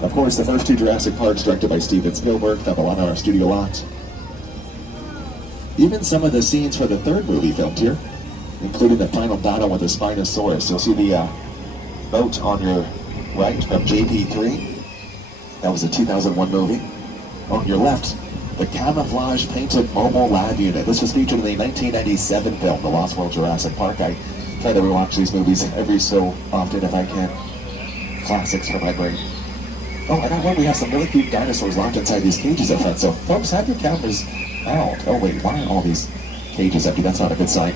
Of course, the first two Jurassic Parks directed by Steven Spielberg that belong on our studio lot. Even some of the scenes for the third movie filmed here, including the final battle with the Spitosaurus. You'll see the boat on your right from JP3. That was a 2001 movie. On your left, the camouflage painted mobile lab unit. This was featured in the 1997 film, The Lost World Jurassic Park. I try to rewatch these movies every so often if I can. Classics for my brain. Oh, and I heard we have some really cute dinosaurs locked inside these cages up front, so folks, have your cameras out. Oh wait, why are all these cages empty? That's not a good sign.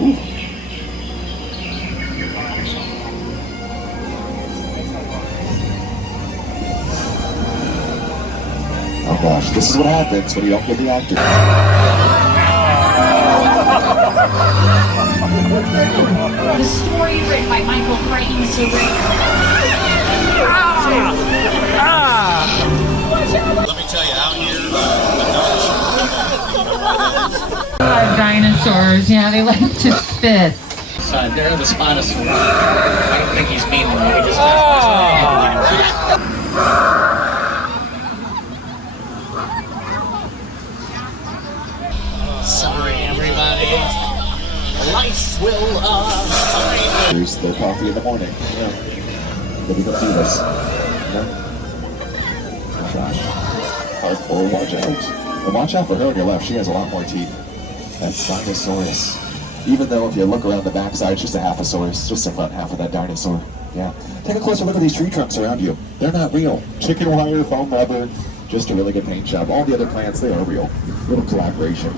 Ooh. Oh gosh, this is what happens when you don't get the actor. The story written by Michael Crichton is so great. Let me tell you, out here, dinosaurs, yeah, they like to spit. they're the Spitosaurus. I don't think he's mean though. He just Sorry, everybody. Life will find Here's their coffee in the morning. Yeah. Maybe they'll do this. No? Oh gosh. Oh, watch out. Well, watch out for her on your left. She has a lot more teeth. That's Spitosaurus. Even though if you look around the backside, it's just a half-a-saurus. Just the front half of that dinosaur. Yeah. Take a closer look at these tree trunks around you. They're not real. Chicken wire, foam rubber, just a really good paint job. All the other plants, they are real. Little collaboration.